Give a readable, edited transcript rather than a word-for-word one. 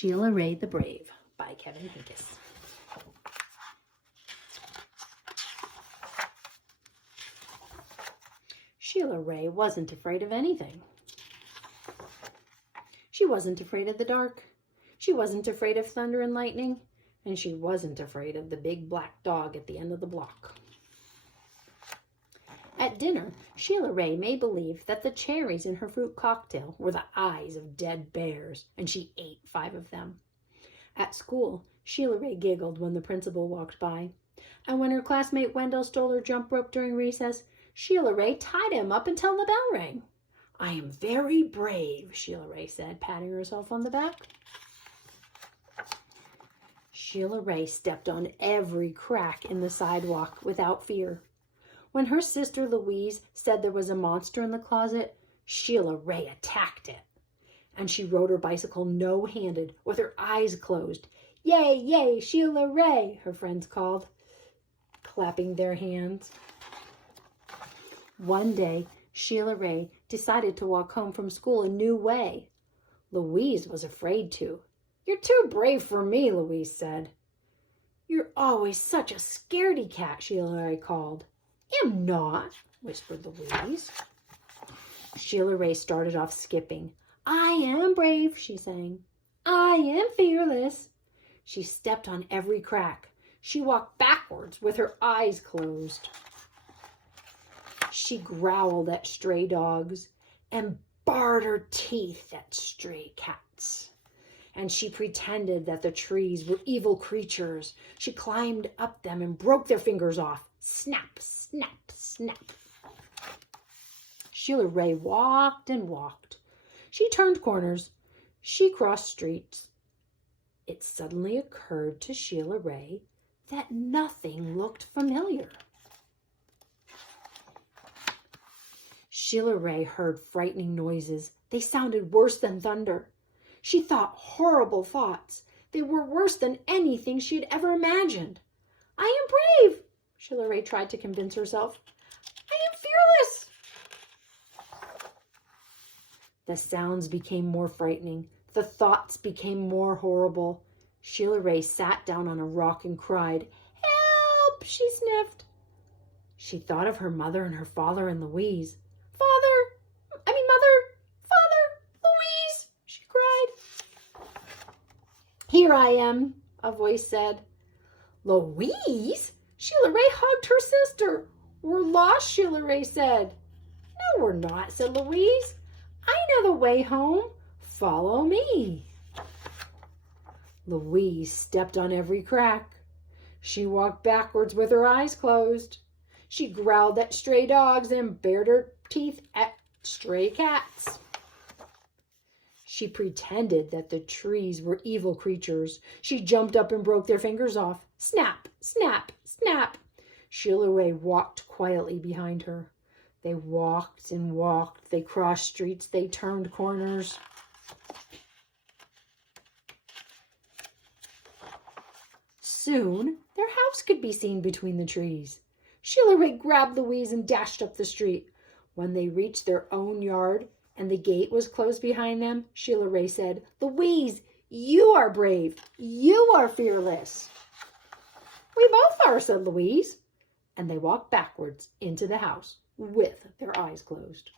Sheila Rae the Brave by Kevin Pincus. Sheila Rae wasn't afraid of anything. She wasn't afraid of the dark. She wasn't afraid of thunder and lightning. And she wasn't afraid of the big black dog at the end of the block. At dinner, Sheila Rae made believe that the cherries in her fruit cocktail were the eyes of dead bears, and she ate 5 of them. At school, Sheila Rae giggled when the principal walked by. And when her classmate Wendell stole her jump rope during recess, Sheila Rae tied him up until the bell rang. "I am very brave," Sheila Rae said, patting herself on the back. Sheila Rae stepped on every crack in the sidewalk without fear. When her sister Louise said there was a monster in the closet, Sheila Rae attacked it. And she rode her bicycle no-handed with her eyes closed. "Yay, yay, Sheila Rae," her friends called, clapping their hands. One day, Sheila Rae decided to walk home from school a new way. Louise was afraid to. "You're too brave for me," Louise said. "You're always such a scaredy cat," Sheila Rae called. "Am not," whispered Louise. Sheila Rae started off skipping. "I am brave," she sang. "I am fearless." She stepped on every crack. She walked backwards with her eyes closed. She growled at stray dogs and bared her teeth at stray cats. And she pretended that the trees were evil creatures. She climbed up them and broke their fingers off. Snap, snap, snap. Sheila Rae walked and walked. She turned corners. She crossed streets. It suddenly occurred to Sheila Rae that nothing looked familiar. Sheila Rae heard frightening noises. They sounded worse than thunder. She thought horrible thoughts. They were worse than anything she had ever imagined. "I am brave," Sheila Rae tried to convince herself. "I am fearless." The sounds became more frightening. The thoughts became more horrible. Sheila Rae sat down on a rock and cried. "Help!" she sniffed. She thought of her mother and her father and Louise. "Here I am," a voice said. "Louise?" Sheila Rae hugged her sister. "We're lost," Sheila Rae said. "No, we're not," said Louise. "I know the way home. Follow me." Louise stepped on every crack. She walked backwards with her eyes closed. She growled at stray dogs and bared her teeth at stray cats. She pretended that the trees were evil creatures. She jumped up and broke their fingers off. Snap, snap, snap. Sheila Rae walked quietly behind her. They walked and walked. They crossed streets. They turned corners. Soon, their house could be seen between the trees. Sheila Rae grabbed Louise and dashed up the street. When they reached their own yard, and the gate was closed behind them, Sheila Rae said, "Louise, you are brave. You are fearless." "We both are," said Louise. And they walked backwards into the house with their eyes closed.